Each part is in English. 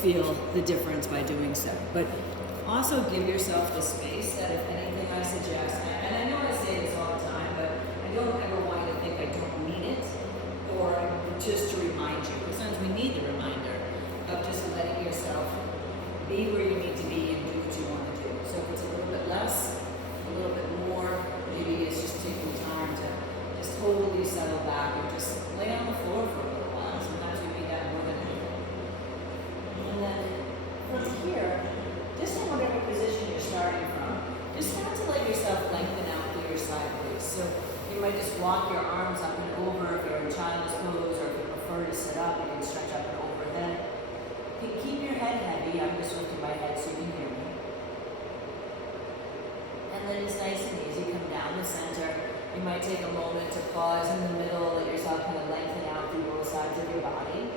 feel the difference by doing so. But also give yourself the space that if anything I suggest, and I know I say this all the time, but I don't ever want you to think I don't mean it, or just to remind you, because sometimes we need the reminder of just letting yourself be where you need to be and do what you want to do. So if it's a little bit less, a little bit more, maybe it's just taking time to just totally settle back and just lay on the floor for a little while. Sometimes we need that more than anything. And then from here, just in whatever position you're starting from, just start to let yourself lengthen out through your side waist. So you might just walk your arms up and over if you're in child's pose, or if you prefer to sit up, you can stretch up and overhead. Keep your head heavy. I'm just lifting my head so you can hear me. And then it's nice and easy. Come down the center. You might take a moment to pause in the middle, let yourself kind of lengthen out through both sides of your body.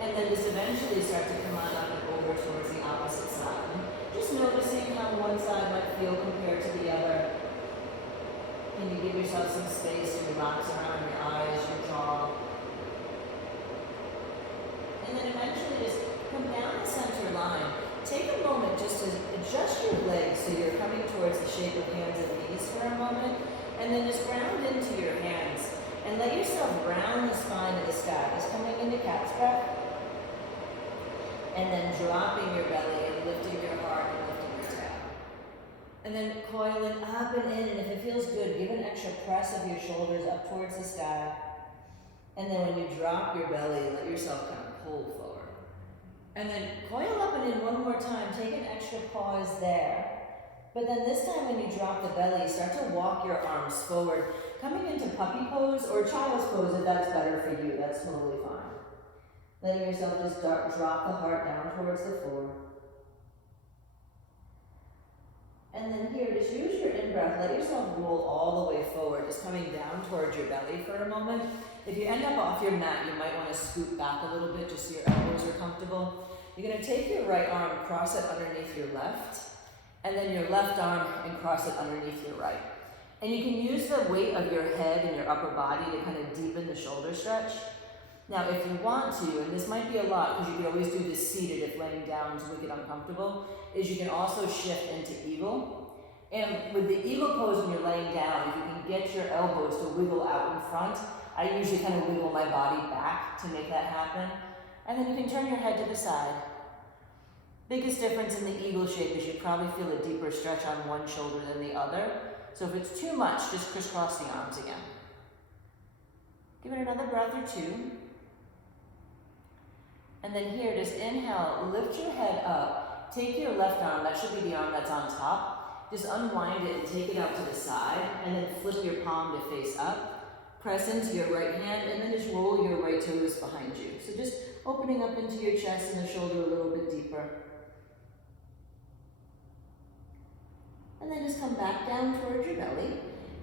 And then just eventually start to come on up and over towards the opposite side. Just noticing how one side might feel compared to the other. Can you give yourself some space to relax around your eyes, your jaw? And then eventually just come down the center line. Take a moment just to adjust your legs so you're coming towards the shape of hands and knees for a moment. And then just ground into your hands. And let yourself round the spine of the sky. Just coming into cat's breath. And then dropping your belly and lifting your heart and lifting your tail. And then coiling up and in. And if it feels good, give an extra press of your shoulders up towards the sky. And then when you drop your belly, let yourself kind of pull forward. And then coil up and in one more time. Take an extra pause there. But then this time when you drop the belly, start to walk your arms forward. Coming into puppy pose or child's pose if that's better for you. That's totally fine. Letting yourself just drop the heart down towards the floor. And then here, just use your in-breath. Let yourself roll all the way forward, just coming down towards your belly for a moment. If you end up off your mat, you might want to scoot back a little bit just so your elbows are comfortable. You're going to take your right arm, cross it underneath your left, and then your left arm and cross it underneath your right. And you can use the weight of your head and your upper body to kind of deepen the shoulder stretch. Now, if you want to, and this might be a lot because you can always do this seated if laying down is wicked uncomfortable, is you can also shift into eagle. And with the eagle pose when you're laying down, if you can get your elbows to wiggle out in front, I usually kind of wiggle my body back to make that happen. And then you can turn your head to the side. Biggest difference in the eagle shape is you probably feel a deeper stretch on one shoulder than the other. So if it's too much, just crisscross the arms again. Give it another breath or two. And then here, just inhale, lift your head up. Take your left arm, that should be the arm that's on top. Just unwind it and take it out to the side. And then flip your palm to face up. Press into your right hand and then just roll your right toes behind you. So just opening up into your chest and the shoulder a little bit deeper. And then just come back down towards your belly.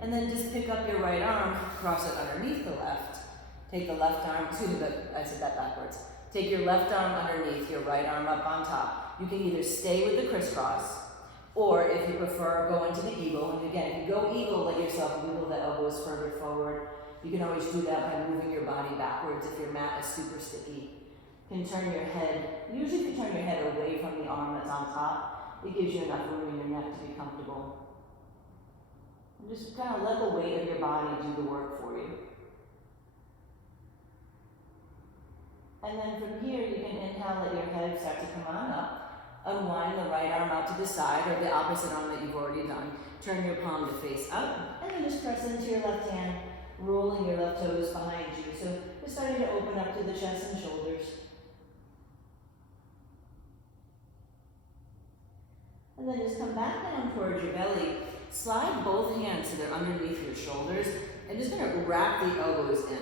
And then just pick up your right arm, cross it underneath the left. Take the left arm, I said that backwards. Take your left arm underneath, your right arm up on top. You can either stay with the crisscross, or if you prefer, go into the eagle. And again, if you go eagle, let yourself wiggle the elbows further forward. You can always do that by moving your body backwards if your mat is super sticky. You can turn your head, usually if you turn your head away from the arm that's on top, it gives you enough room in your neck to be comfortable. And just kind of let the weight of your body do the work for you. And then from here, you can inhale, let your head start to come on up. Unwind the right arm out to the side, or the opposite arm that you've already done. Turn your palm to face up, and then just press into your left hand, rolling your left toes behind you. So just starting to open up to the chest and shoulders. And then just come back down towards your belly. Slide both hands so they're underneath your shoulders, and just gonna wrap the elbows in.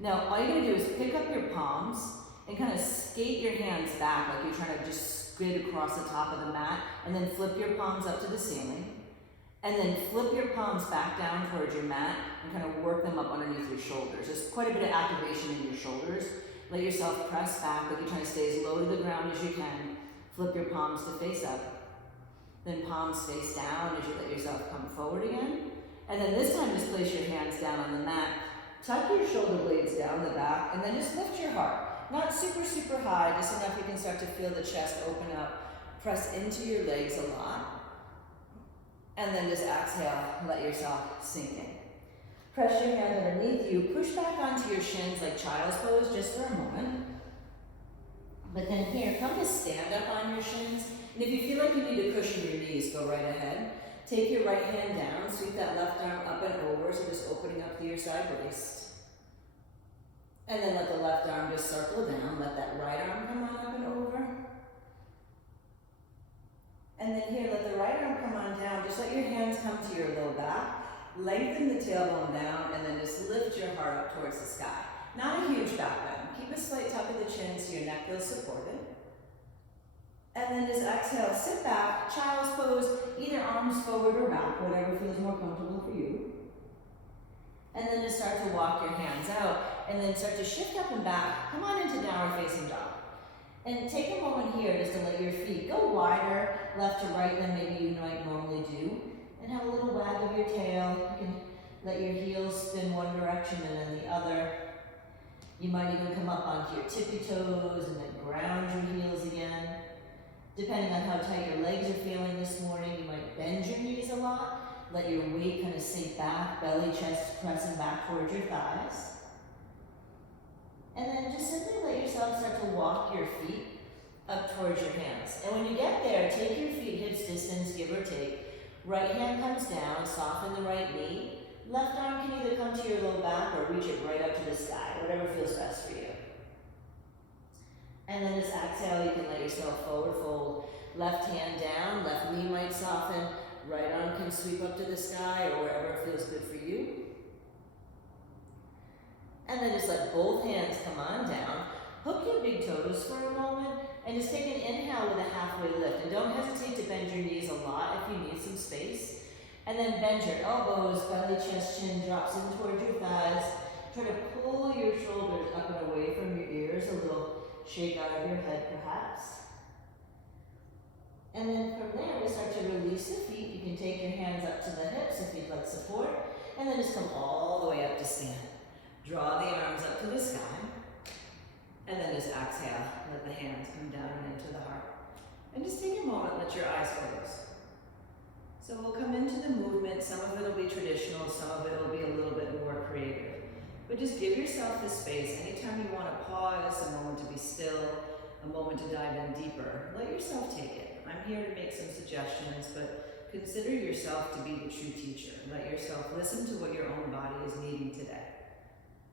Now, all you're going to do is pick up your palms and kind of skate your hands back like you're trying to just skid across the top of the mat, and then flip your palms up to the ceiling. And then flip your palms back down towards your mat and kind of work them up underneath your shoulders. There's quite a bit of activation in your shoulders. Let yourself press back like you're trying to stay as low to the ground as you can. Flip your palms to face up. Then palms face down as you let yourself come forward again. And then this time just place your hands down on the mat. Tuck your shoulder blades down the back, and then just lift your heart. Not super, super high, just enough you can start to feel the chest open up. Press into your legs a lot. And then just exhale, let yourself sink in. Press your hands underneath you, push back onto your shins like child's pose just for a moment. But then here, come to stand up on your shins. And if you feel like you need to cushion your knees, go right ahead. Take your right hand down, sweep that left arm up and over, so just opening up to your side waist. And then let the left arm just circle down, let that right arm come on up and over. And then here, let the right arm come on down, just let your hands come to your low back. Lengthen the tailbone down and then just lift your heart up towards the sky. Not a huge back bend. Keep a slight tuck of the chin so your neck feels supported. And then just exhale, sit back, child's pose, either arms forward or back, whatever feels more comfortable for you. And then just start to walk your hands out and then start to shift up and back. Come on into downward facing dog. And take a moment here just to let your feet go wider, left to right than maybe you might normally do. And have a little wag of your tail. You can let your heels spin one direction and then the other. You might even come up onto your tippy toes and then ground your heels again. Depending on how tight your legs are feeling this morning, you might bend your knees a lot. Let your weight kind of sink back, belly, chest pressing back towards your thighs. And then just simply let yourself start to walk your feet up towards your hands. And when you get there, take your feet hips distance, give or take. Right hand comes down, soften the right knee. Left arm can either come to your low back or reach it right up to the sky, whatever feels best for you. And then just exhale, you can let yourself forward fold. Left hand down, left knee might soften. Right arm can sweep up to the sky or wherever it feels good for you. And then just let both hands come on down. Hook your big toes for a moment and just take an inhale with a halfway lift. And don't hesitate to bend your knees a lot if you need some space. And then bend your elbows, belly, chest, chin drops in towards your thighs. Try to pull your shoulders up and away from your ears, a little shake out of your head perhaps. And then from there, we start to release the feet. You can take your hands up to the hips if you'd like support. And then just come all the way up to stand. Draw the arms up to the sky. And then just exhale, let the hands come down and into the heart. And just take a moment, let your eyes close. So we'll come into the movement. Some of it will be traditional, some of it will be a little bit more creative. But just give yourself the space. Anytime you want to pause, a moment to be still, a moment to dive in deeper, let yourself take it. I'm here to make some suggestions, but consider yourself to be the true teacher. Let yourself listen to what your own body is needing today.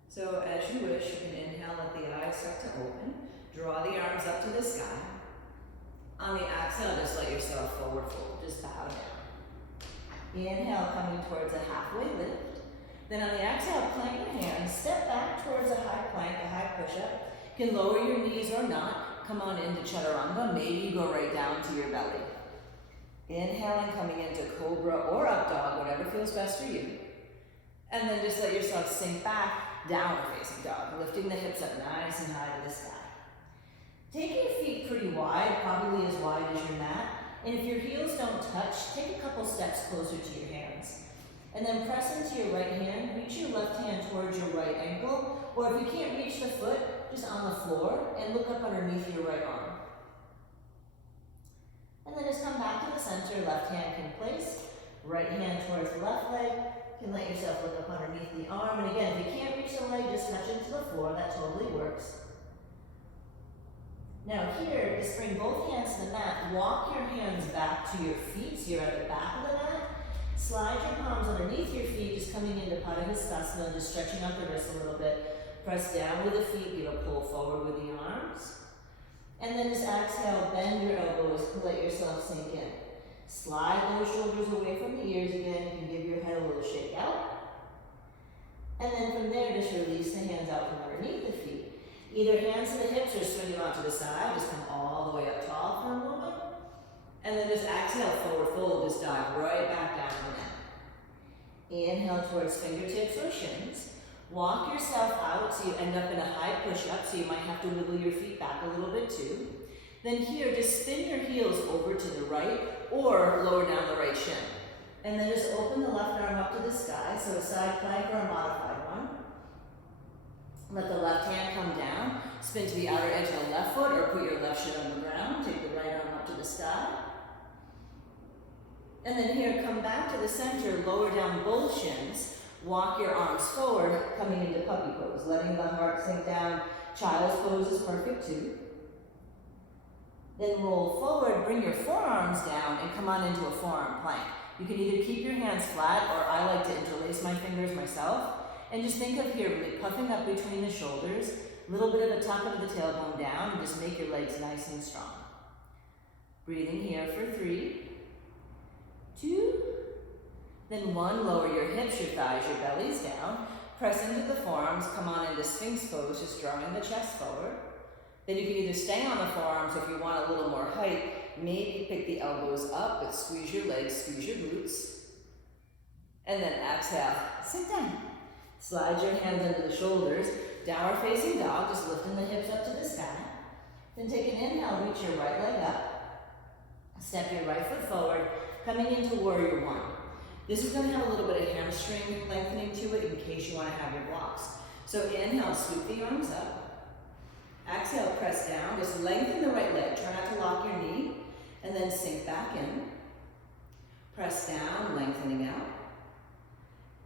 So as you wish, you can inhale, let the eyes start to open. Draw the arms up to the sky. On the exhale, just let yourself forward fold. Just bow down. Inhale, coming towards a halfway lift. Then on the exhale, plant your hands. Step back towards a high plank, a high push-up. You can lower your knees or not. Come on into chaturanga. Maybe you go right down to your belly. Inhaling, coming into cobra or up dog, whatever feels best for you. And then just let yourself sink back, downward facing dog, lifting the hips up nice and high to the sky. Take your feet pretty wide, probably as wide as your mat. And if your heels don't touch, take a couple steps closer to your hands. And then press into your right hand, reach your left hand towards your right ankle, or if you can't reach the foot, just on the floor, and look up underneath your right arm. And then just come back to the center, left hand can place, right hand towards the left leg. You can let yourself look up underneath the arm. And again, if you can't reach the leg, just touch into the floor, that totally works. Now here, just bring both hands to the mat, walk your hands back to your feet, so you're at the back of the mat. Slide your palms underneath your feet, just coming into Padahastasana, just stretching out the wrists a little bit. Press down with the feet, give a pull forward with the arms. And then just exhale, bend your elbows, let yourself sink in. Slide those shoulders away from the ears again, you can give your head a little shake out. And then from there, just release the hands out from underneath the feet. Either hands to the hips or swing them out to the side, just come all the way up tall for a moment. And then just exhale, forward fold, just dive right back down to the mat. Inhale towards fingertips or shins. Walk yourself out so you end up in a high push-up, so you might have to wiggle your feet back a little bit too. Then here, just spin your heels over to the right or lower down the right shin. And then just open the left arm up to the sky, so a side plank or a modified one. Let the left hand come down, Spin to the outer edge of the left foot or put your left shin on the ground. Take the right arm up to the sky. And then here, come back to the center, lower down both shins. Walk your arms forward, coming into puppy pose. Letting the heart sink down. Child's pose is perfect too. Then roll forward, bring your forearms down, and come on into a forearm plank. You can either keep your hands flat, or I like to interlace my fingers myself. And just think of here, really puffing up between the shoulders, a little bit of a tuck of the tailbone down, and just make your legs nice and strong. Breathing here for 3, 2, then 1. Lower your hips, your thighs, your bellies down. Press into the forearms, come on into Sphinx pose, just drawing the chest forward. Then you can either stay on the forearms, or if you want a little more height, maybe pick the elbows up, but squeeze your legs, squeeze your glutes. And then exhale, sit down. Slide your hands under the shoulders, downward facing dog, just lifting the hips up to the sky. Then take an inhale, reach your right leg up. Step your right foot forward, coming into warrior 1. This is going to have a little bit of hamstring lengthening to it in case you want to have your blocks. So inhale, sweep the arms up. Exhale, press down. Just lengthen the right leg. Try not to lock your knee. And then sink back in. Press down, lengthening out.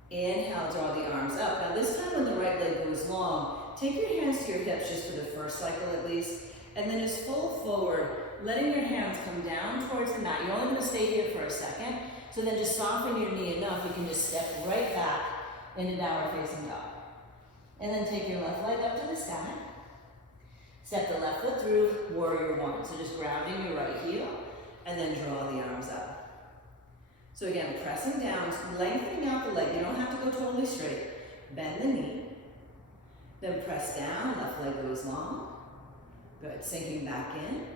Inhale, draw the arms up. Now this time when the right leg goes long, take your hands to your hips just for the first cycle at least. And then just fold forward, letting your hands come down towards the mat. You're only going to stay here for a second. So then just soften your knee enough, you can just step right back into downward facing dog. And then take your left leg up to the sky. Step the left foot through, warrior 1. So just grounding your right heel, and then draw the arms up. So again, pressing down, lengthening out the leg. You don't have to go totally straight. Bend the knee. Then press down, left leg goes long. Good, sinking back in.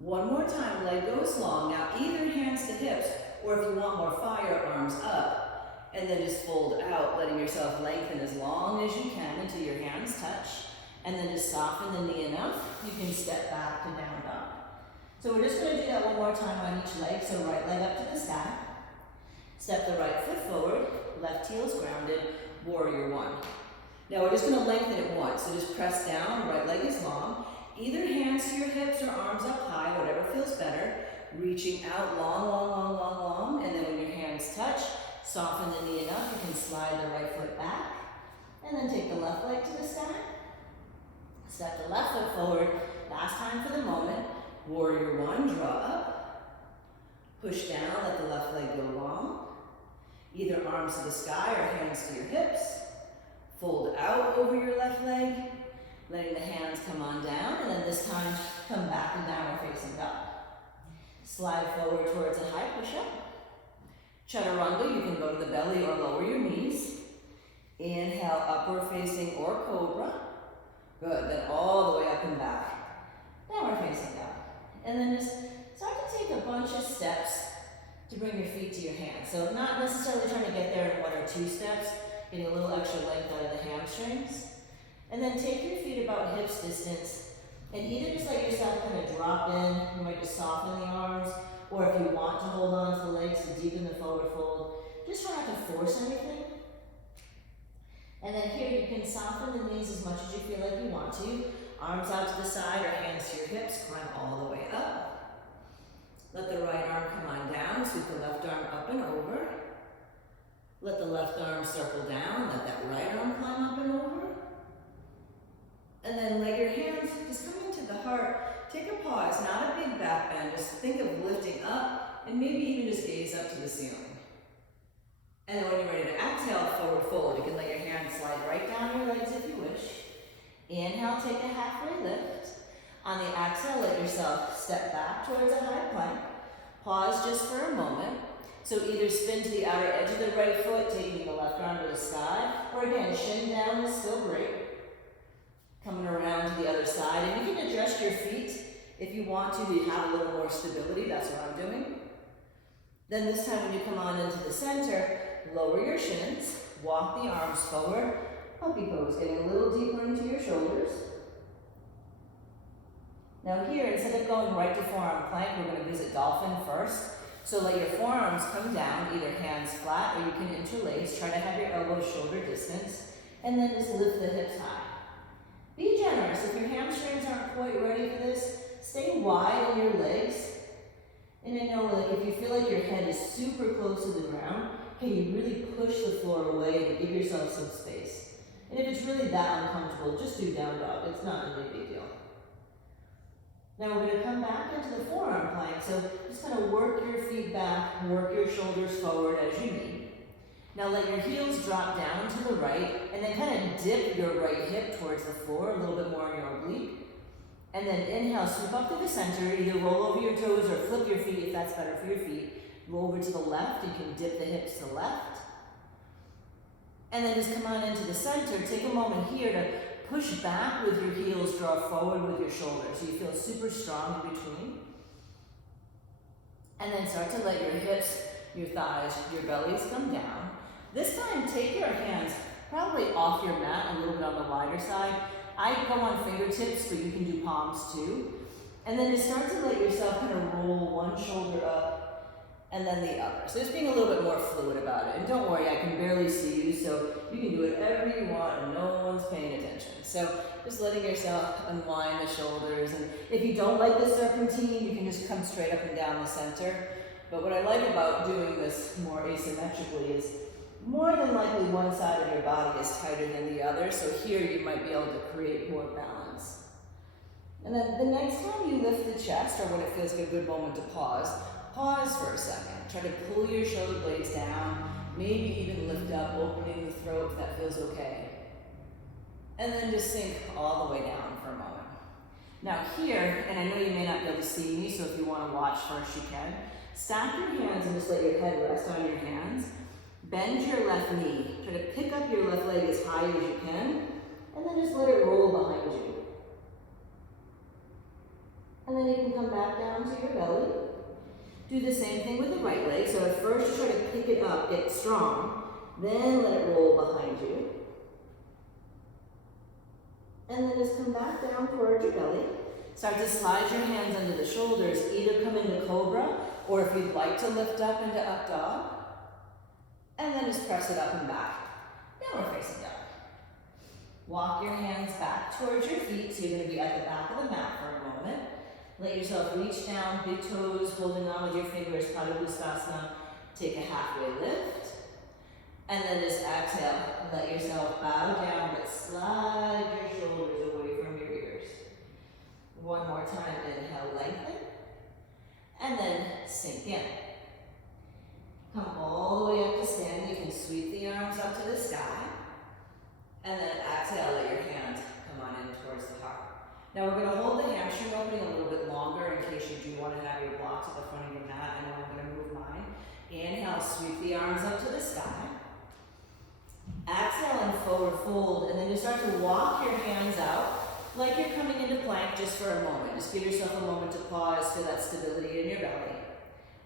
One more time, leg goes long. Now either hands to hips, or if you want more fire, arms up. And then just fold out, letting yourself lengthen as long as you can until your hands touch. And then just soften the knee enough, you can step back to down dog. So we're just going to do that one more time on each leg. So right leg up to the sky. Step the right foot forward, left heel's grounded, warrior 1. Now we're just going to lengthen it once. So just press down, right leg is long. Either hands to your hips or arms up high, whatever feels better. Reaching out long, long, long, long, long. And then when your hands touch, soften the knee enough. You can slide the right foot back. And then take the left leg to the sky. Step the left foot forward. Last time for the moment. Warrior 1, draw up. Push down, let the left leg go long. Either arms to the sky or hands to your hips. Fold out over your left leg. Letting the hands come on down. And then this time, come back to downward facing dog. Slide forward towards a high push-up. Chaturanga, you can go to the belly or lower your knees. Inhale, upward facing or cobra. Good, then all the way up and back. Downward facing dog. And then just start to take a bunch of steps to bring your feet to your hands. So not necessarily trying to get there in 1 or 2 steps, getting a little extra length out of the hamstrings. And then take your feet about hips distance. And either just let yourself kind of drop in, you might just soften the arms, or if you want to hold on to the legs to deepen the forward fold, just try not to force anything. And then here you can soften the knees as much as you feel like you want to. Arms out to the side or hands to your hips, climb all the way up. Let the right arm come on down, sweep the left arm up and over. Let the left arm circle down, let that right arm climb up and over. And then let your hands just come into the heart. Take a pause, not a big back bend. Just think of lifting up and maybe even just gaze up to the ceiling. And then when you're ready to exhale, forward fold. You can let your hands slide right down your legs if you wish. Inhale, take a halfway lift. On the exhale, let yourself step back towards a high plank. Pause just for a moment. So either spin to the outer edge of the right foot, taking the left arm to the sky, or again, shin down is still great. Coming around to the other side, and you can adjust your feet if you want to have a little more stability. That's what I'm doing. Then this time when you come on into the center, lower your shins, walk the arms forward, puppy pose, getting a little deeper into your shoulders. Now here, instead of going right to forearm plank, we're going to visit dolphin first. So let your forearms come down, either hands flat or you can interlace. Try to have your elbows shoulder distance, and then just lift the hips high. Be generous. If your quite ready for this, stay wide in your legs. And I know, like, if you feel like your head is super close to the ground, can you really push the floor away to give yourself some space? And if it's really that uncomfortable, just do down dog. It's not really a big deal. Now we're going to come back into the forearm plank. So just kind of work your feet back, work your shoulders forward as you need. Now let your heels drop down to the right, and then kind of dip your right hip towards the floor, a little bit more in your oblique. And then inhale, swoop up to the center, either roll over your toes or flip your feet if that's better for your feet. Go over to the left, you can dip the hips to the left. And then just come on into the center. Take a moment here to push back with your heels, draw forward with your shoulders. So you feel super strong in between. And then start to let your hips, your thighs, your bellies come down. This time, take your hands probably off your mat, a little bit on the wider side. I go on fingertips, but you can do palms too. And then just start to let yourself kind of roll one shoulder up and then the other. So just being a little bit more fluid about it. And don't worry, I can barely see you, so you can do whatever you want and no one's paying attention. So just letting yourself unwind the shoulders. And if you don't like the serpentine, you can just come straight up and down the center. But what I like about doing this more asymmetrically is more than likely one side of your body is tighter than the other. So here you might be able to create more balance. And then the next time you lift the chest, or when it feels like a good moment to pause for a second. Try to pull your shoulder blades down, maybe even lift up, opening the throat if that feels okay. And then just sink all the way down for a moment. Now here, and I know you may not be able to see me, so if you want to watch first, you can. Stack your hands and just let your head rest on your hands. Bend your left knee. Try to pick up your left leg as high as you can, and then just let it roll behind you. And then you can come back down to your belly. Do the same thing with the right leg. So at first, try to pick it up, get strong, then let it roll behind you. And then just come back down towards your belly. Start to slide your hands under the shoulders, either come into cobra, or if you'd like to lift up into up dog. And then just press it up and back. Now we're facing dog. Walk your hands back towards your feet, so you're going to be at the back of the mat for a moment. Let yourself reach down, big toes, holding on with your fingers, Padangusthasana. Take a halfway lift. And then just exhale. Let yourself bow down, but slide your shoulders away from your ears. One more time, inhale, lengthen. And then sink in. Come all the way up to standing. You can sweep the arms up to the sky. And then exhale, let your hands come on in towards the heart. Now we're going to hold the hamstring opening a little bit longer in case you do want to have your blocks at the front of your mat. I know I'm going to move mine. Inhale, sweep the arms up to the sky. Exhale and forward fold, and then you start to walk your hands out like you're coming into plank just for a moment. Just give yourself a moment to pause, feel that stability in your belly.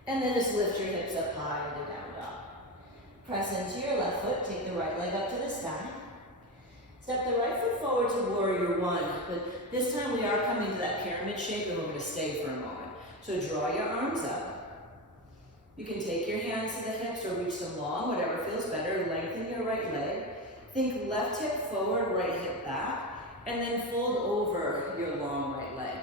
And then just lift your hips up high into down dog. Press into your left foot, take the right leg up to the sky. Step the right foot forward to warrior one, but this time we are coming to that pyramid shape and we're going to stay for a moment. So draw your arms up. You can take your hands to the hips or reach them long, whatever feels better. Lengthen your right leg. Think left hip forward, right hip back, and then fold over your long right leg.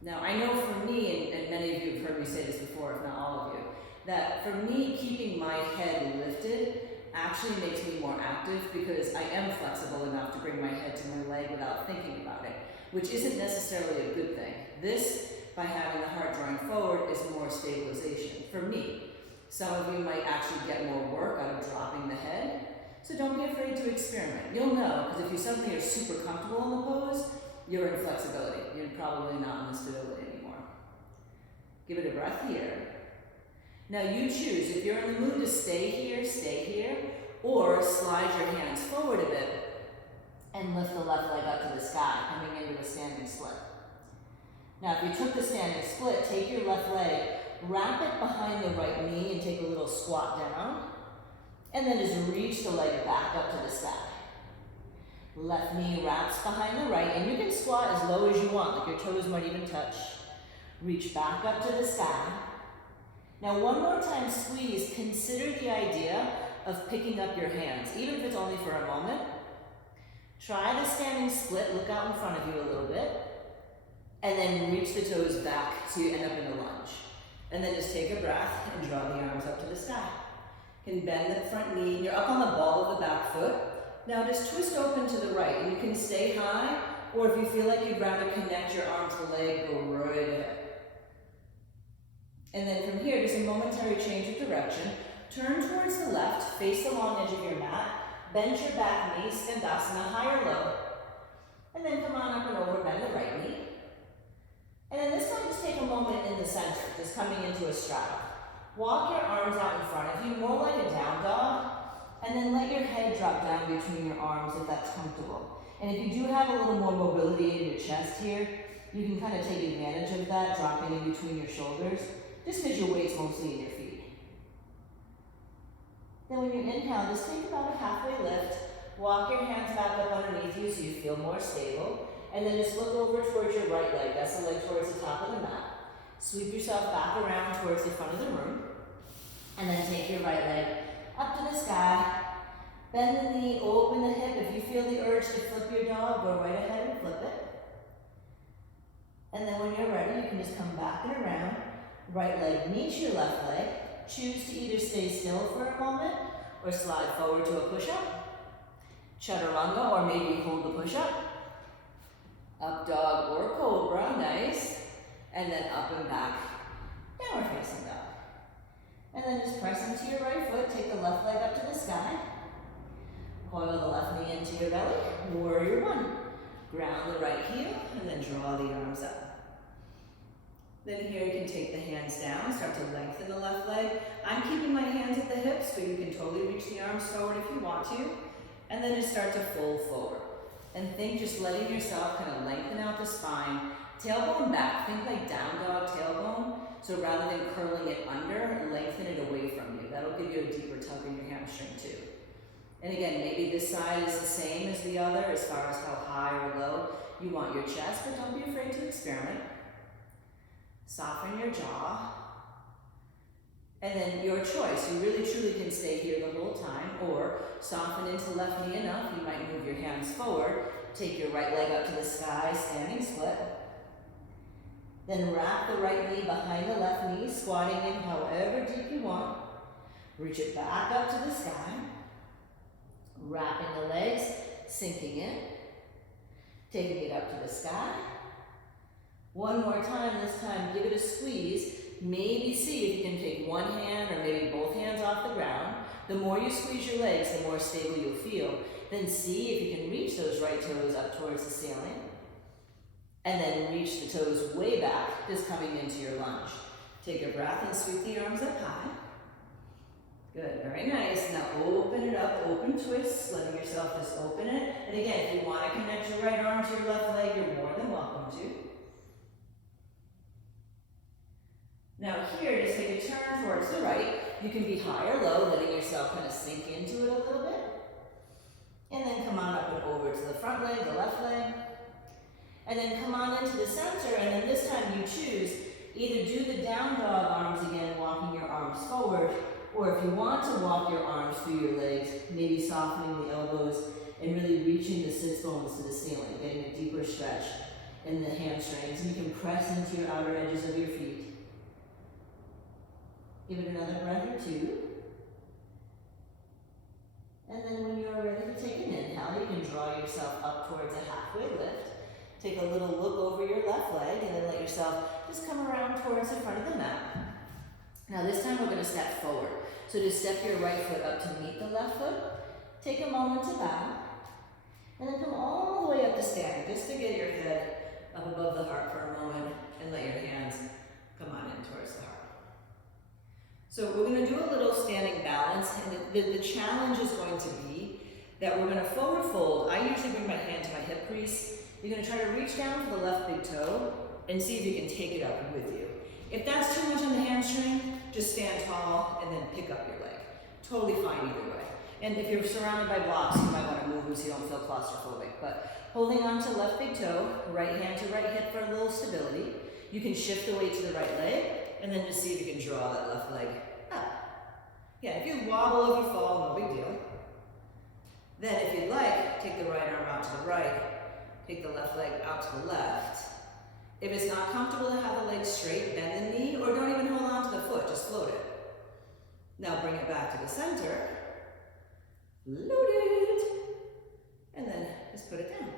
Now, I know for me, and many of you have heard me say this before, if not all of you, that for me, keeping my head lifted actually makes me more active because I am flexible enough to bring my head to my leg without thinking about it, which isn't necessarily a good thing. This, by having the heart drawing forward, is more stabilization for me. Some of you might actually get more work out of dropping the head, so don't be afraid to experiment. You'll know, because if you suddenly are super comfortable in the pose, you're in flexibility. You're probably not in the stability anymore. Give it a breath here. Now you choose. If you're in the mood to stay here, or slide your hands forward a bit and lift the left leg up to the sky, coming into a standing split. Now if you took the standing split, take your left leg, wrap it behind the right knee and take a little squat down, and then just reach the leg back up to the sky. Left knee wraps behind the right, and you can squat as low as you want, like your toes might even touch. Reach back up to the sky. Now one more time, squeeze. Consider the idea of picking up your hands, even if it's only for a moment. Try the standing split, look out in front of you a little bit. And then reach the toes back so you end up in a lunge. And then just take a breath and draw the arms up to the sky. You can bend the front knee, you're up on the ball of the back foot. Now just twist open to the right, and you can stay high, or if you feel like you'd rather connect your arm to the leg, go right ahead. And then from here, just a momentary change of direction. Turn towards the left, face the long edge of your mat, bend your back knee, Skandasana, high or low. And then come on up and over, bend the right knee. And then this time, just take a moment in the center, just coming into a straddle. Walk your arms out in front of you, more like a down dog, and then let your head drop down between your arms if that's comfortable. And if you do have a little more mobility in your chest here, you can kind of take advantage of that, dropping in between your shoulders, just because your weight's mostly in your feet. Then when you inhale, just take about a halfway lift, walk your hands back up underneath you so you feel more stable. And then just look over towards your right leg. That's the leg towards the top of the mat. Sweep yourself back around towards the front of the room. And then take your right leg up to the sky. Bend the knee, open the hip. If you feel the urge to flip your dog, go right ahead and flip it. And then when you're ready, you can just come back and around. Right leg meets your left leg. Choose to either stay still for a moment or slide forward to a push-up. Chaturanga, or maybe hold the push-up. Up dog or cobra, nice. And then up and back, downward facing dog. And then just press into your right foot, take the left leg up to the sky. Coil the left knee into your belly, warrior one. Ground the right heel, and then draw the arms up. Then here you can take the hands down, start to lengthen the left leg. I'm keeping my hands at the hips, but you can totally reach the arms forward if you want to. And then just start to fold forward. And think just letting yourself kind of lengthen out the spine, tailbone back, think like down dog tailbone. So rather than curling it under, lengthen it away from you. That'll give you a deeper tug in your hamstring too. And again, maybe this side is the same as the other as far as how high or low you want your chest, but don't be afraid to experiment. Soften your jaw. And then your choice, you really truly can stay here the whole time, or soften into left knee enough, you might move your hands forward, take your right leg up to the sky, standing split. Then wrap the right knee behind the left knee, squatting in however deep you want. Reach it back up to the sky. Wrapping the legs, sinking in. Taking it up to the sky. One more time, this time give it a squeeze. Maybe see if you can take one hand or maybe both hands off the ground. The more you squeeze your legs, the more stable you'll feel. Then see if you can reach those right toes up towards the ceiling. And then reach the toes way back, just coming into your lunge. Take a breath and sweep the arms up high. Good, very nice. Now open it up, open twist, letting yourself just open it. And again, if you want to connect your right arm to your left leg, you're more than welcome to. Now here, just take a turn towards the right. You can be high or low, letting yourself kind of sink into it a little bit. And then come on up and over to the front leg, the left leg. And then come on into the center, and then this time you choose, either do the down dog arms again, walking your arms forward, or if you want to walk your arms through your legs, maybe softening the elbows and really reaching the sits bones to the ceiling, getting a deeper stretch in the hamstrings. And you can press into your outer edges of your feet. Give it another breath or two. And then when you're ready to take an inhale, you can draw yourself up towards a halfway lift. Take a little look over your left leg and then let yourself just come around towards the front of the mat. Now this time we're going to step forward. So just step your right foot up to meet the left foot. Take a moment to bow. And then come all the way up to standing, just to get your head up above the heart for a moment and let your hands come on in towards the heart. So we're going to do a little standing balance, and the challenge is going to be that we're going to forward fold. I usually bring my hand to my hip crease. You're going to try to reach down for the left big toe and see if you can take it up with you. If that's too much on the hamstring, just stand tall and then pick up your leg. Totally fine either way. And if you're surrounded by blocks, you might want to move them so you don't feel claustrophobic. But holding on to left big toe, right hand to right hip for a little stability. You can shift the weight to the right leg and then just see if you can draw that left leg up. Yeah, if you wobble, if you fall, no big deal. Then if you'd like, take the right arm out to the right, take the left leg out to the left, If it's not comfortable to have the leg straight, bend the knee, or don't even hold on to the foot, just float it. Now bring it back to the center, load it, and then just put it down.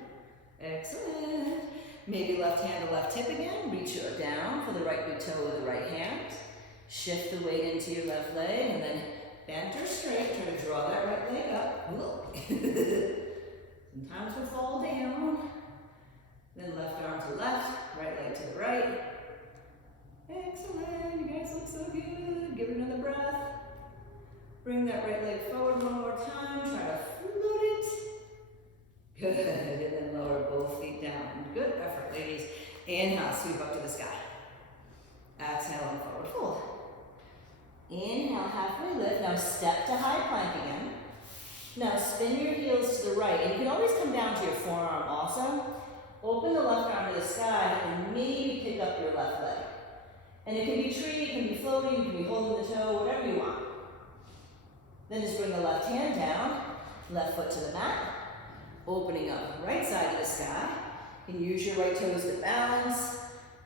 Excellent. Maybe left hand to left hip again, reach it down for the right big toe with the right hand. Shift the weight into your left leg, and then bent or straight, try to draw that right leg up. Sometimes we'll fall down. Then left arm to left, right leg to the right. Excellent, you guys look so good. Give it another breath. Bring that right leg forward one more time, try to float it. Good, and then lower both feet down. Good effort, ladies. Inhale, sweep up to the sky. Exhale and forward fold. Inhale, halfway lift. Now step to high plank again. Now spin your heels to the right, and you can always come down to your forearm also. Open the left arm to the sky and maybe pick up your left leg. And it can be tree, it can be floating, it can be holding the toe, whatever you want. Then just bring the left hand down, left foot to the mat, opening up right side of the sky. You can use your right toes to balance,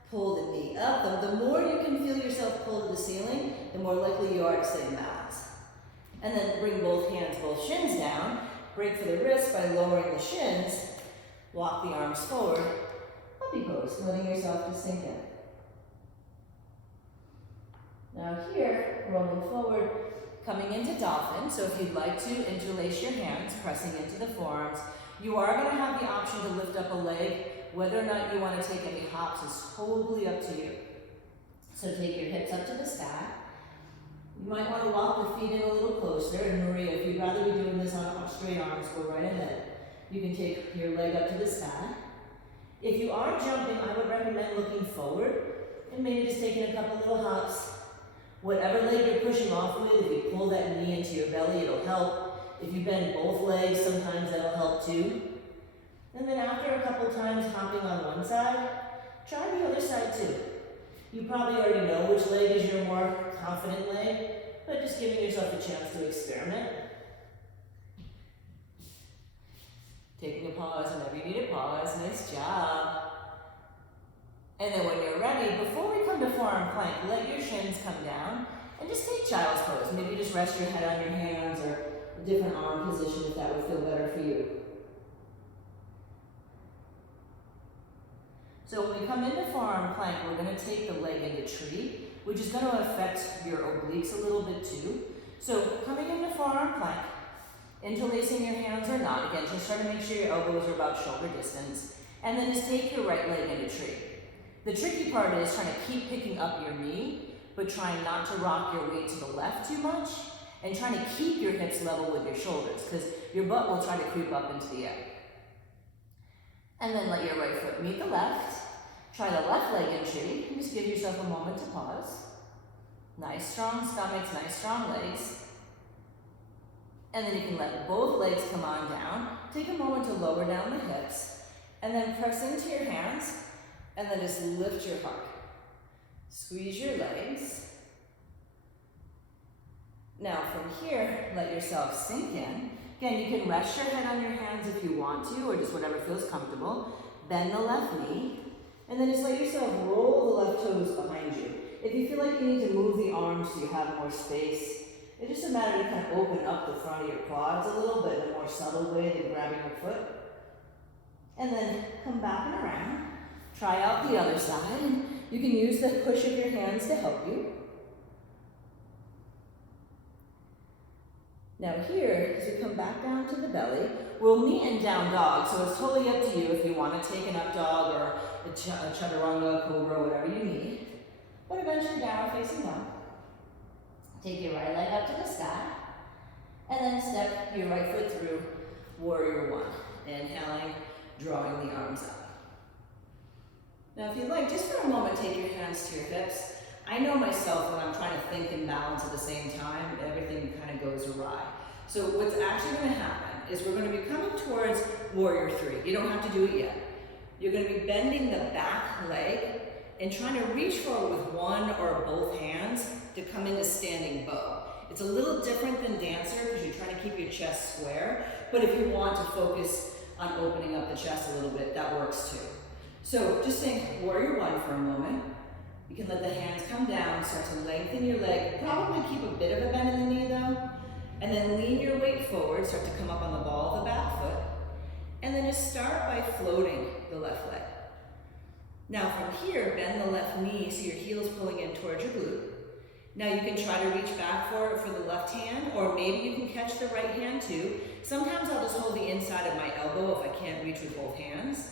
pull the knee up. The more you can feel yourself pull to the ceiling, the more likely you are to stay in balance. And then bring both hands, both shins down, break for the wrist by lowering the shins, walk the arms forward, puppy pose, letting yourself just sink in. Now here, rolling forward, coming into dolphin. So if you'd like to interlace your hands, pressing into the forearms, you are going to have the option to lift up a leg. Whether or not you want to take any hops is totally up to you. So take your hips up to the sky. You might want to walk the feet in a little closer. And Maria, if you'd rather be doing this on straight arms, go right ahead. You can take your leg up to the sky. If you are jumping, I would recommend looking forward and maybe just taking a couple little hops. Whatever leg you're pushing off with, if you pull that knee into your belly, it'll help. If you bend both legs, sometimes that'll help too. And then after a couple times hopping on one side, try the other side too. You probably already know which leg is your more confident leg, but just giving yourself a chance to experiment. Taking a pause whenever you need a pause. Nice job. And then when you're ready, before we come to forearm plank, let your shins come down and just take child's pose. Maybe just rest your head on your hands or a different arm position if that would feel better for you. So when we come into forearm plank, we're going to take the leg into tree, which is going to affect your obliques a little bit too. So coming into forearm plank, interlacing your hands or not, again, just try to make sure your elbows are about shoulder distance, and then just take your right leg into tree. The tricky part is trying to keep picking up your knee, but trying not to rock your weight to the left too much, and trying to keep your hips level with your shoulders, because your butt will try to creep up into the air. And then let your right foot meet the left. Try the left leg in tree, and just give yourself a moment to pause. Nice strong stomachs, nice strong legs. And then you can let both legs come on down. Take a moment to lower down the hips, and then press into your hands, and then just lift your heart. Squeeze your legs. Now from here, let yourself sink in. Again, you can rest your head on your hands if you want to, or just whatever feels comfortable. Bend the left knee, and then just let yourself roll the left toes behind you. If you feel like you need to move the arms so you have more space, it's just a matter to kind of open up the front of your quads a little bit in a more subtle way than grabbing your foot. And then come back and around. Try out the other side, and you can use the push of your hands to help you. Now here, as we come back down to the belly, we'll meet in down dog, so it's totally up to you if you want to take an up dog or a chaturanga, cobra, whatever you need. But eventually down facing down. Take your right leg up to the sky, and then step your right foot through warrior one. Inhaling, drawing the arms up. Now if you'd like, just for a moment, take your hands to your hips. I know myself when I'm trying to think and balance at the same time, everything kind of goes awry. So what's actually going to happen is we're going to be coming towards warrior three. You don't have to do it yet. You're going to be bending the back leg and trying to reach forward with one or both hands to come into standing bow. It's a little different than dancer because you're trying to keep your chest square, but if you want to focus on opening up the chest a little bit, that works too. So just think warrior one for a moment. You can let the hands come down, start to lengthen your leg. Probably keep a bit of a bend in the knee though. And then lean your weight forward, start to come up on the ball of the back foot. And then just start by floating the left leg. Now from here, bend the left knee so your heel is pulling in towards your glute. Now you can try to reach back for it for the left hand, or maybe you can catch the right hand too. Sometimes I'll just hold the inside of my elbow if I can't reach with both hands.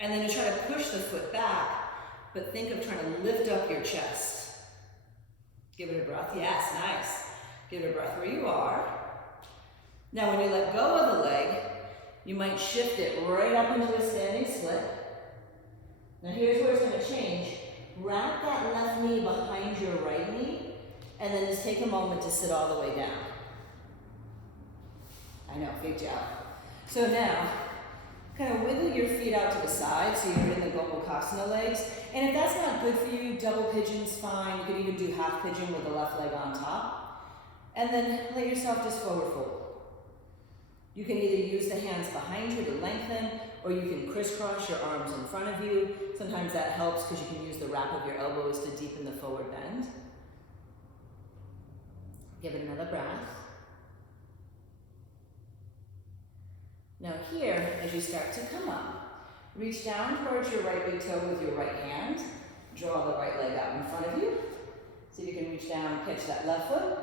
And then you try to push the foot back, but think of trying to lift up your chest. Give it a breath. Yes, nice. Give it a breath where you are. Now when you let go of the leg, you might shift it right up into a standing split. Now here's where it's going to change. Wrap that left knee behind your right knee, and then just take a moment to sit all the way down. I know, big job. So now, kind of wiggle your feet out to the side so you're in the Gopukasana legs. And if that's not good for you, double pigeon's fine. You could even do half pigeon with the left leg on top. And then let yourself just forward fold. You can either use the hands behind you to lengthen, or you can crisscross your arms in front of you. Sometimes that helps because you can use the wrap of your elbows to deepen the forward bend. Give it another breath. Now here, as you start to come up, reach down towards your right big toe with your right hand. Draw the right leg out in front of you. See if you can reach down, catch that left foot.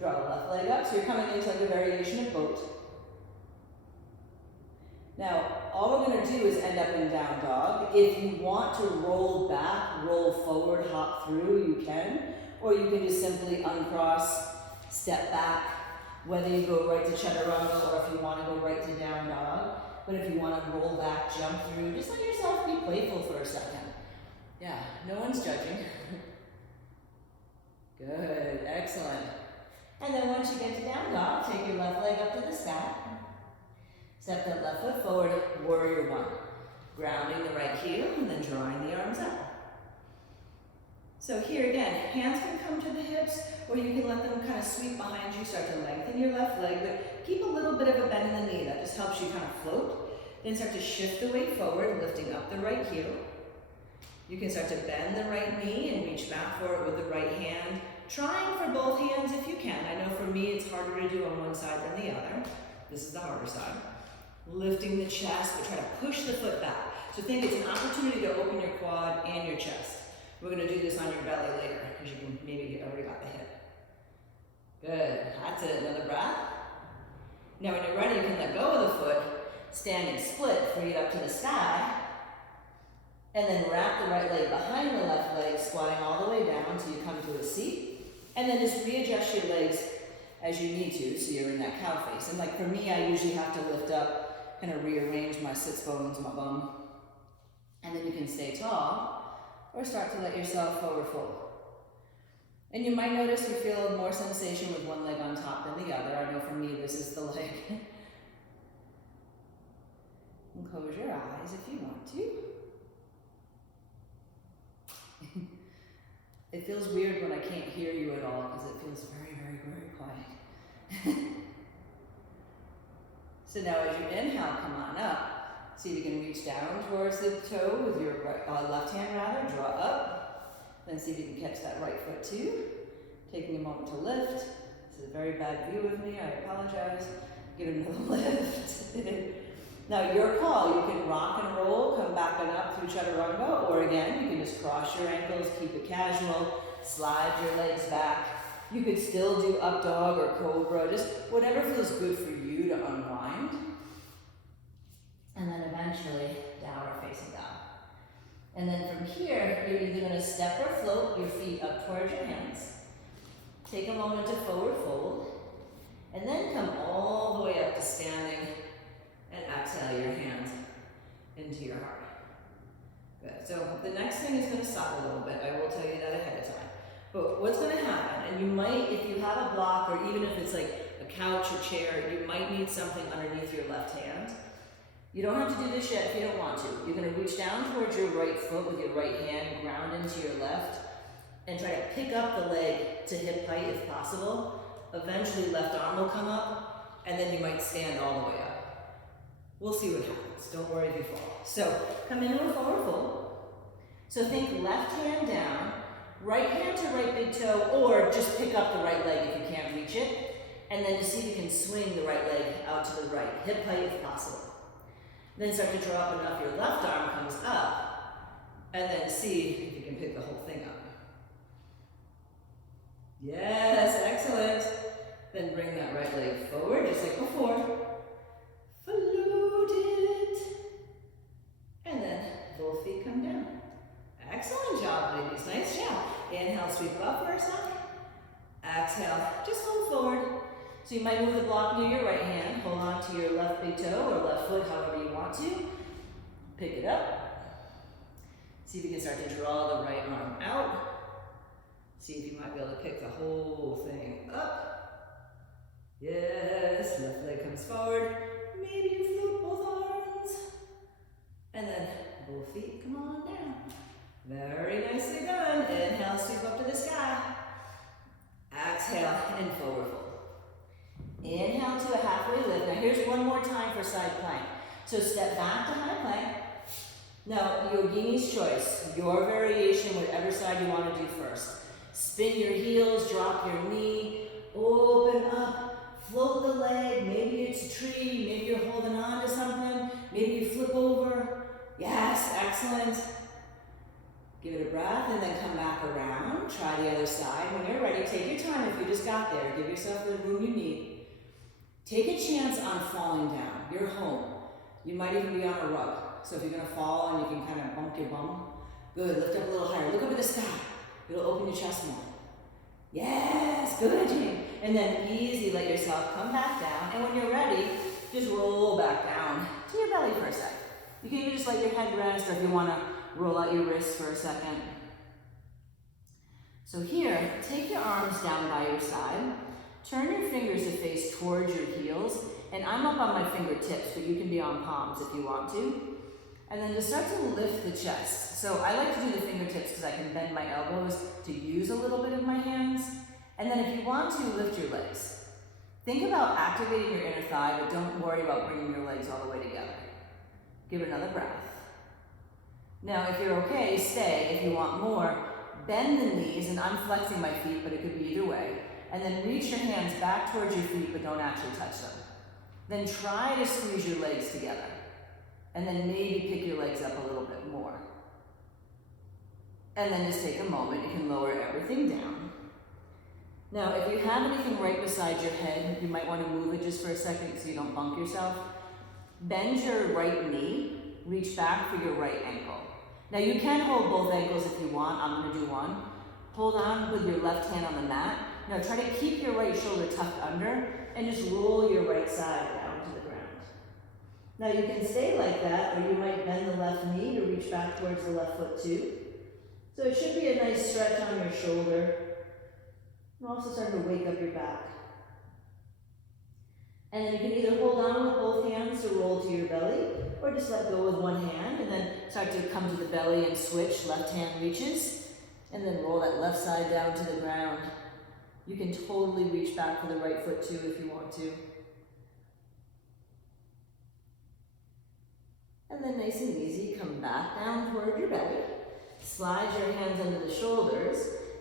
Draw the left leg up, so you're coming into like a variation of boat. Now, all we're going to do is end up in down dog. If you want to roll back, roll forward, hop through, you can. Or you can just simply uncross, step back, whether you go right to chaturanga or if you want to go right to down dog. But if you want to roll back, jump through, just let yourself be playful for a second. Yeah, no one's judging. Good, excellent. And then once you get to down dog, take your left leg up to the sky. Step that left foot forward, warrior one. Grounding the right heel and then drawing the arms up. So here again, hands can come to the hips, or you can let them kind of sweep behind you, start to lengthen your left leg, but keep a little bit of a bend in the knee. That just helps you kind of float. Then start to shift the weight forward, lifting up the right heel. You can start to bend the right knee and reach back for it with the right hand. Trying for both hands if you can. I know for me it's harder to do on one side than the other. This is the harder side. Lifting the chest, but try to push the foot back. So think it's an opportunity to open your quad and your chest. We're going to do this on your belly later, because you can maybe you already got the hip. Good, that's it, another breath. Now when you're ready, you can let go of the foot, standing split, free it up to the sky, and then wrap the right leg behind the left leg, squatting all the way down until you come to a seat, and then just readjust your legs as you need to, so you're in that cow face. And like for me, I usually have to lift up, kind of rearrange my sits bones, my bum, and then you can stay tall, or start to let yourself forward fold. And you might notice you feel more sensation with one leg on top than the other. I know for me, this is the leg. And close your eyes if you want to. It feels weird when I can't hear you at all, because it feels very, very, very quiet. So now as you inhale, come on up. See if you can reach down towards the toe with your left hand rather, draw up. Then see if you can catch that right foot too. Taking a moment to lift. This is a very bad view of me, I apologize. Give it another lift. Now your call, you can rock and roll, come back and up through chaturanga, or again, you can just cross your ankles, keep it casual, slide your legs back. You could still do up dog or cobra, just whatever feels good for you to unwind. And then eventually, downward facing dog. And then from here, you're either going to step or float your feet up towards your hands. Take a moment to forward fold. And then come all the way up to standing. And exhale your hands into your heart. Good. So the next thing is going to suck a little bit. I will tell you that ahead of time. But what's going to happen, and you might, if you have a block, or even if it's like a couch or chair, you might need something underneath your left hand. You don't have to do this yet if you don't want to. You're going to reach down towards your right foot with your right hand, ground into your left, and try to pick up the leg to hip height if possible. Eventually left arm will come up, and then you might stand all the way up. We'll see what happens. Don't worry if you fall. So come into a forward fold. So think left hand down, right hand to right big toe, or just pick up the right leg if you can't reach it, and then just see if you can swing the right leg out to the right, hip height if possible. Then start to draw up enough your left arm comes up, and then see if you can pick the whole thing up. Yes, excellent. Then bring that right leg forward, just like before. Float it. And then both feet come down. Excellent job, ladies. Nice job. Inhale, sweep up for a second. Exhale, just fold forward. So you might move the block near your right hand. Hold on to your left big toe or left foot, however you want to. Pick it up. See if you can start to draw the right arm out. See if you might be able to pick the whole thing up. Yes, left leg comes forward. Maybe you float both arms. And then both feet come on down. Very nicely done. Inhale, sweep up to the sky. Exhale, and forward fold. Inhale to a halfway lift. Now here's one more time for side plank. So step back to high plank. Now, yogini's choice, your variation, whatever side you want to do first. Spin your heels, drop your knee, open up, float the leg. Maybe it's a tree, maybe you're holding on to something, maybe you flip over. Yes, excellent. Give it a breath and then come back around. Try the other side. When you're ready, take your time. If you just got there, give yourself the room you need. Take a chance on falling down. You're home. You might even be on a rug. So if you're gonna fall and you can kind of bump your bum, good, lift up a little higher. Look up at the sky. It'll open your chest more. Yes, good, Jane. And then easy, let yourself come back down. And when you're ready, just roll back down to your belly for a sec. You can even just let your head rest, or if you wanna roll out your wrists for a second. So here, take your arms down by your side. Turn your fingers to face towards your heels. And I'm up on my fingertips, but you can be on palms if you want to. And then just start to lift the chest. So I like to do the fingertips because I can bend my elbows to use a little bit of my hands. And then if you want to, lift your legs. Think about activating your inner thigh, but don't worry about bringing your legs all the way together. Give it another breath. Now, if you're okay, stay. If you want more, bend the knees, and I'm flexing my feet, but it could be either way. And then reach your hands back towards your feet, but don't actually touch them. Then try to squeeze your legs together. And then maybe pick your legs up a little bit more. And then just take a moment. You can lower everything down. Now, if you have anything right beside your head, you might want to move it just for a second so you don't bump yourself. Bend your right knee. Reach back for your right ankle. Now, you can hold both ankles if you want. I'm going to do one. Hold on with your left hand on the mat. Now, try to keep your right shoulder tucked under and just roll your right side down to the ground. Now you can stay like that, or you might bend the left knee to reach back towards the left foot too. So it should be a nice stretch on your shoulder. And also start to wake up your back. And then you can either hold on with both hands to roll to your belly, or just let go with one hand, and then start to come to the belly and switch. Left hand reaches, and then roll that left side down to the ground. You can totally reach back for the right foot too if you want to. And then nice and easy, come back down toward your belly. Slide your hands under the shoulders.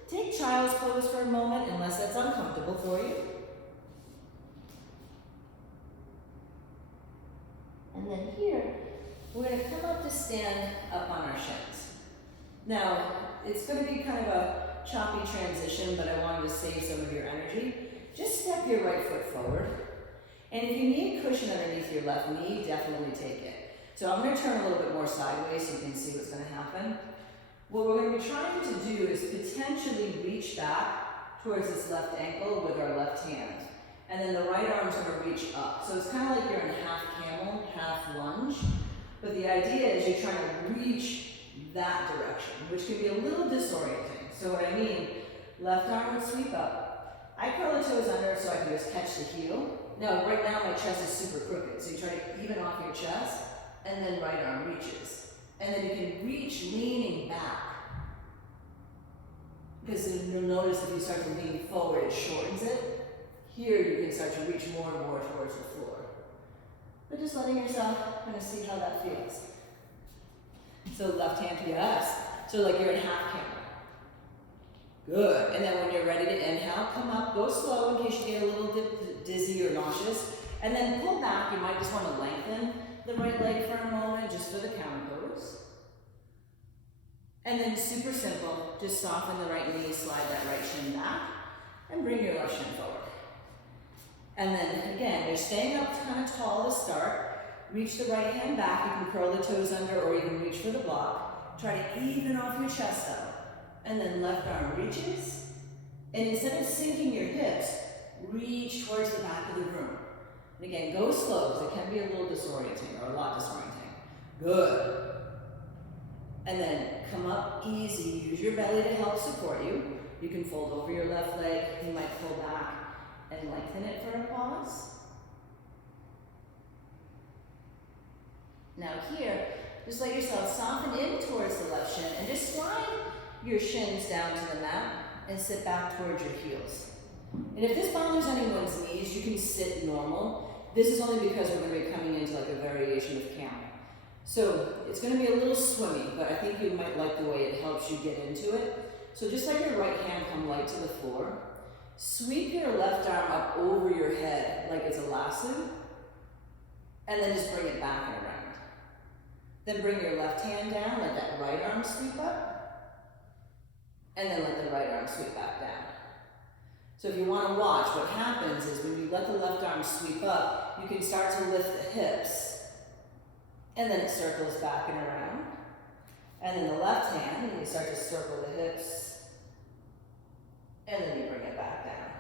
Take child's pose for a moment, unless that's uncomfortable for you. And then here, we're going to come up to stand up on our shins. Now, it's going to be kind of a choppy transition, but I wanted to save some of your energy. Just step your right foot forward. And if you need cushion underneath your left knee, definitely take it. So I'm going to turn a little bit more sideways so you can see what's going to happen. What we're going to be trying to do is potentially reach back towards this left ankle with our left hand. And then the right arm's going to reach up. So it's kind of like you're in half camel, half lunge. But the idea is you're trying to reach that direction, which can be a little disorienting. So what I mean, left arm would sweep up. I curl the toes under so I can just catch the heel. Now, right now my chest is super crooked, so you try to even off your chest, and then right arm reaches. And then you can reach leaning back. Because you'll notice if you start to lean forward, it shortens it. Here you can start to reach more and more towards the floor. But just letting yourself kind of see how that feels. So left hand, yes. So like you're in half camel. Good. And then when you're ready to inhale, come up, go slow in case you get a little dizzy or nauseous. And then pull back. You might just want to lengthen the right leg for a moment, just for the cow pose. And then super simple, just soften the right knee, slide that right shin back, and bring your left shin forward. And then again, you're staying up kind of tall to start. Reach the right hand back. You can curl the toes under or even reach for the block. Try to even off your chest out. And then left arm reaches. And instead of sinking your hips, reach towards the back of the room. And again, go slow because it can be a little disorienting or a lot disorienting. Good. And then come up easy. Use your belly to help support you. You can fold over your left leg. You might pull back and lengthen it for a pause. Now here, just let yourself soften in towards the left shin and just slide your shins down to the mat and sit back towards your heels. And if this bothers anyone's knees, you can sit normal. This is only because we're going to be coming into like a variation of camel. So it's going to be a little swimmy, but I think you might like the way it helps you get into it. So just let your right hand come light to the floor. Sweep your left arm up over your head like it's a lasso, and then just bring it back and around. Then bring your left hand down, let that right arm sweep up, and then let the right arm sweep back down. So if you want to watch, what happens is when you let the left arm sweep up, you can start to lift the hips, and then it circles back and around. And then the left hand, and you start to circle the hips, and then you bring it back down.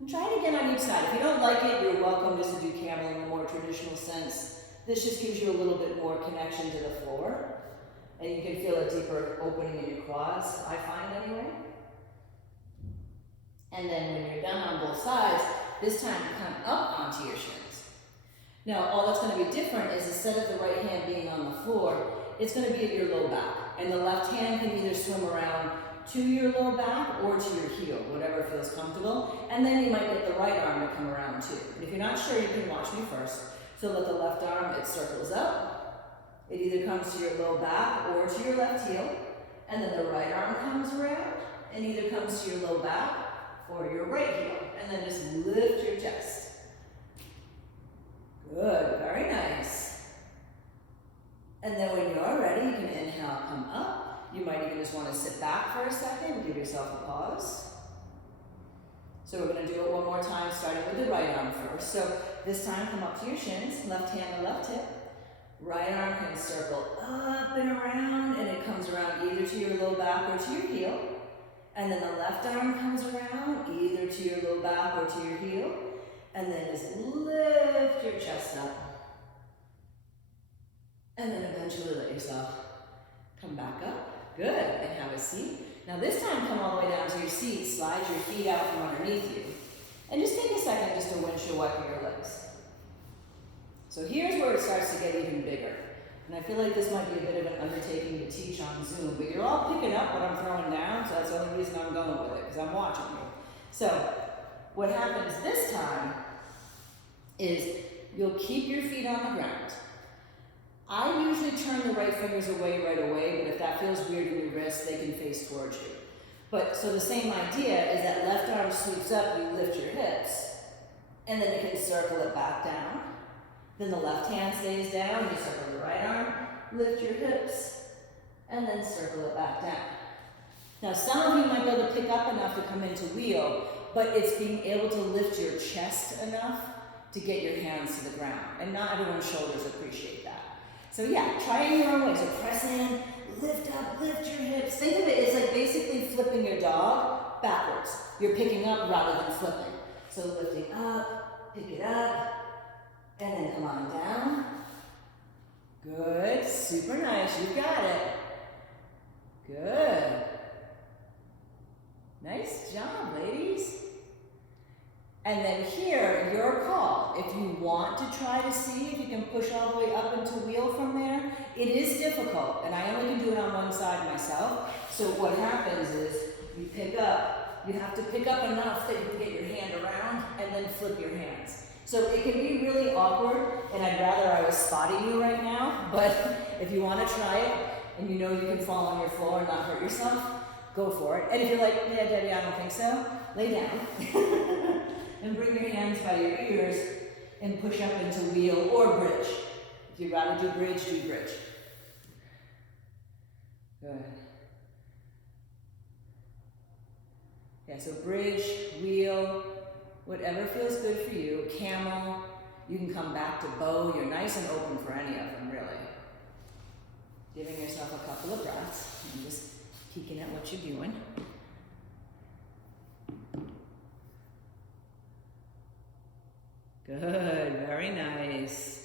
And try it again on each side. If you don't like it, you're welcome just to do camel in a more traditional sense. This just gives you a little bit more connection to the floor, and you can feel a deeper opening in your quads, I find anyway. And then when you're done on both sides, this time come up onto your shins. Now, all that's going to be different is instead of the right hand being on the floor, it's going to be at your low back. And the left hand can either swim around to your low back or to your heel, whatever feels comfortable. And then you might get the right arm to come around too. And if you're not sure, you can watch me first. So let the left arm, it circles up. It either comes to your low back or to your left heel. And then the right arm comes around and either comes to your low back or your right heel. And then just lift your chest. Good, very nice. And then when you're ready, you can inhale, come up. You might even just want to sit back for a second, give yourself a pause. So we're going to do it one more time, starting with the right arm first. So this time, come up to your shins, left hand to left hip. Right arm can circle up and around, and it comes around either to your low back or to your heel. And then the left arm comes around either to your low back or to your heel. And then just lift your chest up. And then eventually let yourself come back up. Good, and have a seat. Now this time, come all the way down to your seat, slide your feet out from underneath you. And just take a second just to windshield wipe your legs. So here's where it starts to get even bigger. And I feel like this might be a bit of an undertaking to teach on Zoom, but you're all picking up what I'm throwing down, so that's the only reason I'm going with it, because I'm watching you. So what happens this time is you'll keep your feet on the ground. I usually turn the right fingers away right away, but if that feels weird in your wrist, they can face towards you. But so the same idea is that left arm sweeps up, you lift your hips, and then you can circle it back down. Then the left hand stays down, you circle the right arm, lift your hips, and then circle it back down. Now some of you might be able to pick up enough to come into wheel, but it's being able to lift your chest enough to get your hands to the ground. And not everyone's shoulders appreciate that. So yeah, try it in your own way. So press in, lift up, lift your hips. Think of it as like basically flipping your dog backwards. You're picking up rather than flipping. So lifting up, pick it up, and then come on down. Good, super nice, you got it. Good. Nice job, ladies. And then here, your call. If you want to try to see if you can push all the way up into wheel from there, it is difficult, and I only can do it on one side myself. So what happens is you pick up, you have to pick up enough that you can get your hand around and then flip your hands. So it can be really awkward, and I'd rather I was spotting you right now, but if you want to try it, and you know you can fall on your floor and not hurt yourself, go for it. And if you're like, yeah, Debbie, I don't think so, lay down. And bring your hands by your ears and push up into wheel or bridge. If you'd rather do bridge, do bridge. Good. Yeah, so bridge, wheel, whatever feels good for you. Camel, you can come back to bow. You're nice and open for any of them, really. Giving yourself a couple of breaths and just peeking at what you're doing. Good, very nice.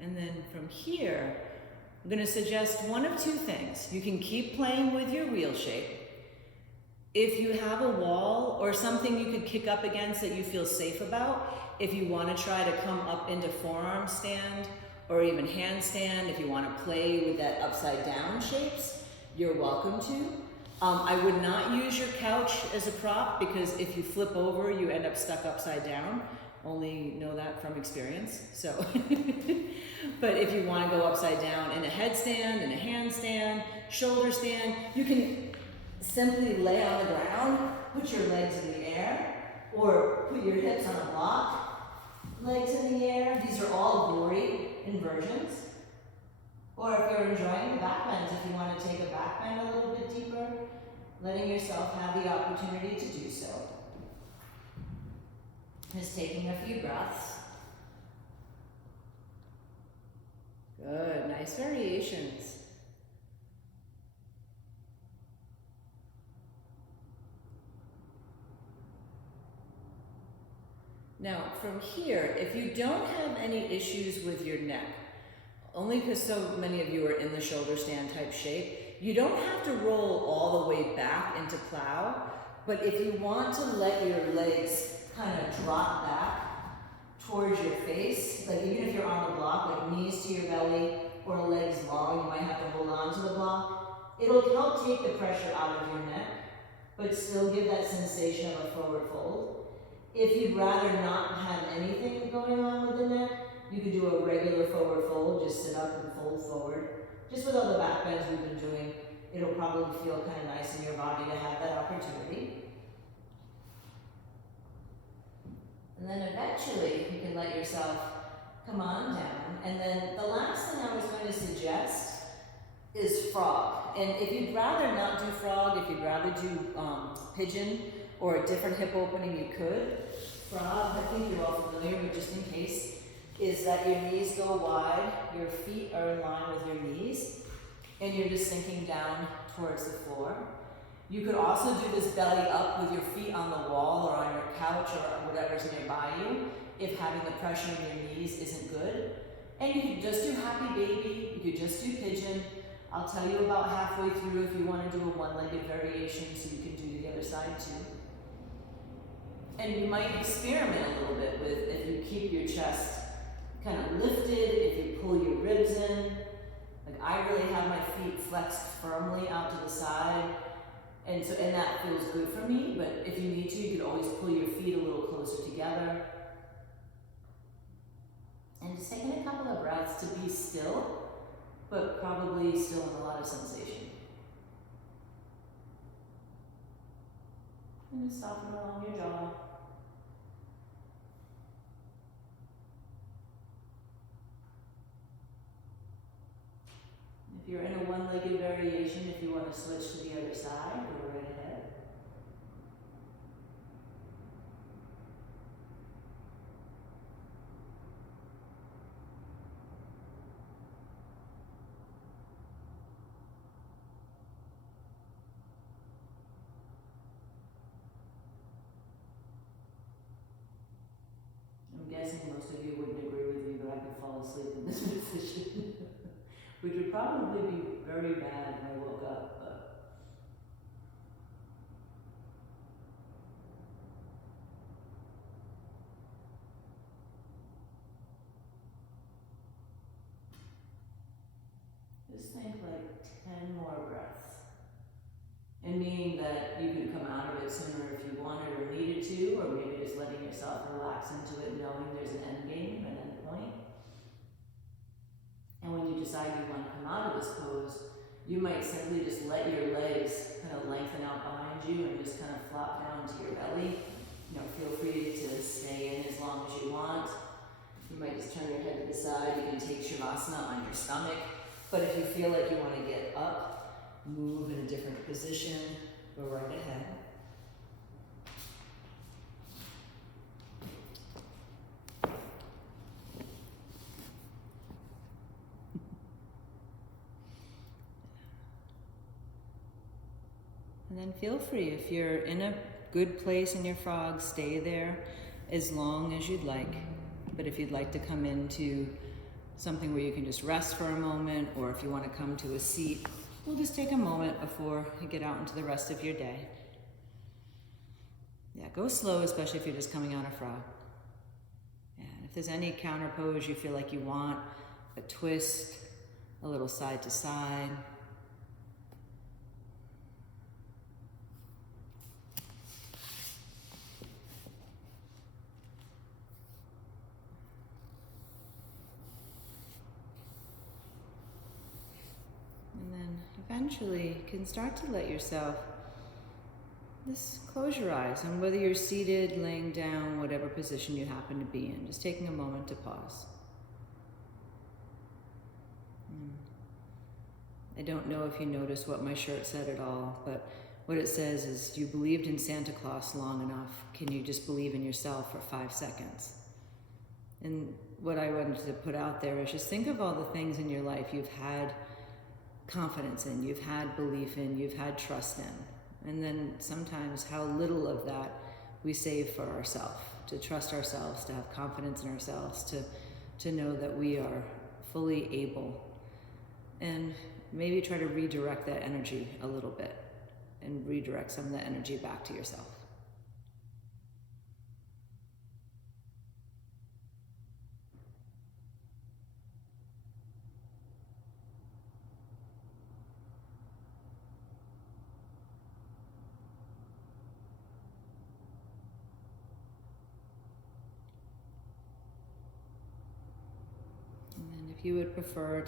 And then from here, I'm going to suggest one of two things. You can keep playing with your wheel shape. If you have a wall or something you could kick up against that you feel safe about, if you want to try to come up into forearm stand or even handstand, if you want to play with that upside down shapes, you're welcome to. I would not use your couch as a prop because if you flip over, you end up stuck upside down. Only know that from experience. So, but if you want to go upside down in a headstand, in a handstand, shoulder stand, you can simply lay on the ground, put your legs in the air, or put your hips on a block, legs in the air. These are all glory inversions. Or if you're enjoying the back bends, if you want to take a back bend a little bit deeper, letting yourself have the opportunity to do so. Just taking a few breaths. Good, nice variations. Now, from here, if you don't have any issues with your neck, only because so many of you are in the shoulder stand type shape, you don't have to roll all the way back into plow, but if you want to let your legs kind of drop back towards your face, like even if you're on the block, like knees to your belly or legs long, you might have to hold on to the block. It'll help take the pressure out of your neck, but still give that sensation of a forward fold. If you'd rather not have anything going on with the neck, you could do a regular forward fold, just sit up and fold forward. Just with all the back bends we've been doing, it'll probably feel kind of nice in your body to have that opportunity. And then eventually you can let yourself come on down. And then the last thing I was going to suggest is frog. And if you'd rather not do frog, if you'd rather do pigeon or a different hip opening, you could. Frog, I think you're all familiar, but just in case, is that your knees go wide, your feet are in line with your knees, and you're just sinking down towards the floor. You could also do this belly up with your feet on the wall or on your couch or whatever's nearby you, if having the pressure in your knees isn't good. And you could just do happy baby, you could just do pigeon. I'll tell you about halfway through if you want to do a one-legged variation so you can do the other side too. And you might experiment a little bit with if you keep your chest kind of lifted, if you pull your ribs in. Like I really have my feet flexed firmly out to the side. And that feels good for me, but if you need to, you could always pull your feet a little closer together. And just taking a couple of breaths to be still, but probably still in a lot of sensation. And just soften along your jaw. If you're in a one-legged variation, if you want to switch to the other side, go right ahead. I'm guessing most of you wouldn't agree with me, but I could fall asleep in this position. Which would probably be very bad when I woke up, but just think like 10 more breaths. And meaning that you can come out of it sooner if you wanted or needed to, or maybe just letting yourself relax into it, knowing there's an end game, an end point. And when you decide you want to come out of this pose, you might simply just let your legs kind of lengthen out behind you and just kind of flop down to your belly. You know, feel free to stay in as long as you want. You might just turn your head to the side. You can take Shavasana on your stomach. But if you feel like you want to get up, move in a different position, go right ahead. And then feel free, if you're in a good place in your frog, stay there as long as you'd like. But if you'd like to come into something where you can just rest for a moment, or if you want to come to a seat, we'll just take a moment before you get out into the rest of your day. Yeah, go slow, especially if you're just coming out of frog. Yeah, and if there's any counter pose you feel like you want, a twist, a little side to side. Eventually, you can start to let yourself just close your eyes, and whether you're seated, laying down, whatever position you happen to be in, just taking a moment to pause. I don't know if you noticed what my shirt said at all, but what it says is, you believed in Santa Claus long enough. Can you just believe in yourself for 5 seconds? And what I wanted to put out there is just think of all the things in your life you've had confidence in, you've had belief in, you've had trust in. And then sometimes how little of that we save for ourselves, to trust ourselves, to have confidence in ourselves, to know that we are fully able. And maybe try to redirect that energy a little bit and redirect some of that energy back to yourself. If you would prefer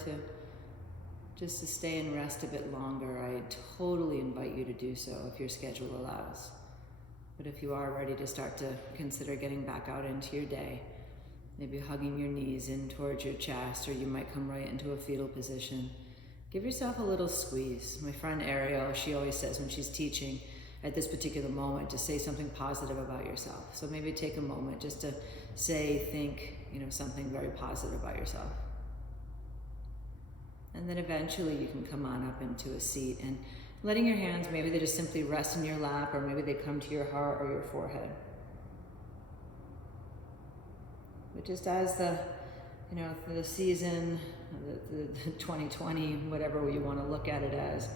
to stay and rest a bit longer, I totally invite you to do so if your schedule allows. But if you are ready to start to consider getting back out into your day, maybe hugging your knees in towards your chest, or you might come right into a fetal position, give yourself a little squeeze. My friend Ariel, she always says when she's teaching at this particular moment to say something positive about yourself. So maybe take a moment just to think, something very positive about yourself. And then eventually you can come on up into a seat, and letting your hands, maybe they just simply rest in your lap, or maybe they come to your heart or your forehead. But just as the season, the 2020, whatever you want to look at it as,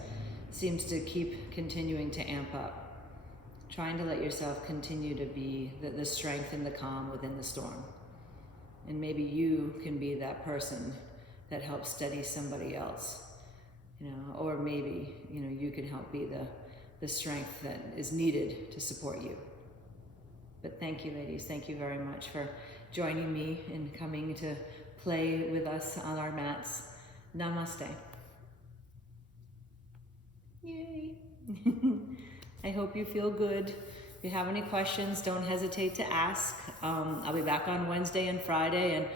seems to keep continuing to amp up, trying to let yourself continue to be the strength and the calm within the storm. And maybe you can be that person that helps steady somebody else, or maybe, you can help be the strength that is needed to support you. But thank you, ladies. Thank you very much for joining me and coming to play with us on our mats. Namaste. Yay. I hope you feel good. If you have any questions, don't hesitate to ask. I'll be back on Wednesday and Friday, and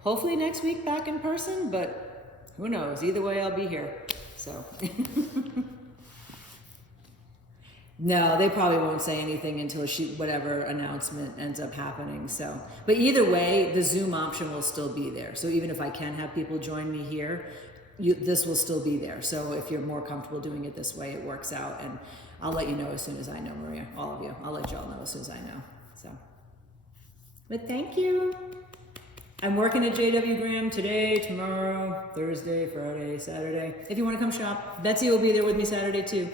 hopefully next week back in person, but who knows? Either way, I'll be here. So. No, they probably won't say anything until whatever announcement ends up happening. So, but either way, the Zoom option will still be there. So even if I can have people join me here, this will still be there. So if you're more comfortable doing it this way, it works out. And I'll let you know as soon as I know, Maria. All of you. I'll let y'all know as soon as I know. So, but thank you. I'm working at JW Graham today, tomorrow, Thursday, Friday, Saturday. If you want to come shop, Betsy will be there with me Saturday too.